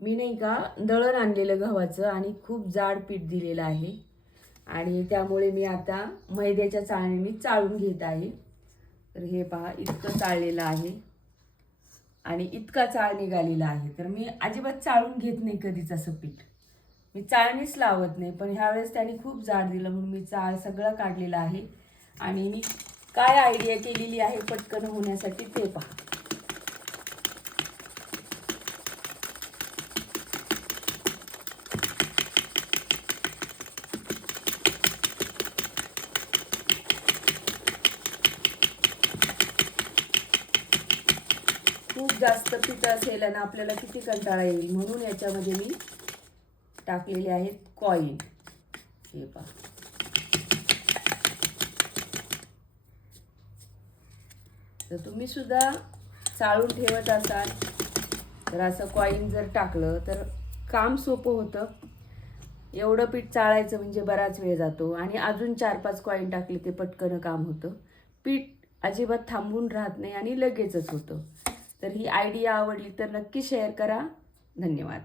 मी नाही का दळण आणलेलं गव्हाचं आणि खूप जाड पीठ दिलेलं आहे आणि त्यामुळे मी आता मैद्याच्या चाळणीने चाळून घेत आहे। तर हे पहा इतकं चाळलेलं आहे आणि इतका चाळ निघालेला आहे। तर मी अजिबात चाळून घेत नाही कधीच असं पीठ, मी चाळणीच लावत नाही, पण ह्यावेळेस त्याने खूप जाड दिलं म्हणून मी चाळ सगळं काढलेलं आहे। आणि मी काय आयडिया केलेली आहे पटकन होण्यासाठी ते पहा। खूप जास्त पीठ असेल आणि आपल्याला किती कंटाळा येईल, म्हणून याच्यामध्ये मी टाकलेले आहेत कॉईन। हे पहा, तर तुम्ही सुद्धा चाळून ठेवत असाल तर असं कॉईन जर टाकलं तर काम सोपं होतं। एवढं पीठ चाळायचं म्हणजे बराच वेळ जातो आणि अजून 4-5 कॉईन टाकले ते पटकन काम होतं। पीठ अजिबात थांबून राहत नाही आणि लगेचच होतं। तर ही आयडिया आवडली तर नक्की शेअर करा। धन्यवाद।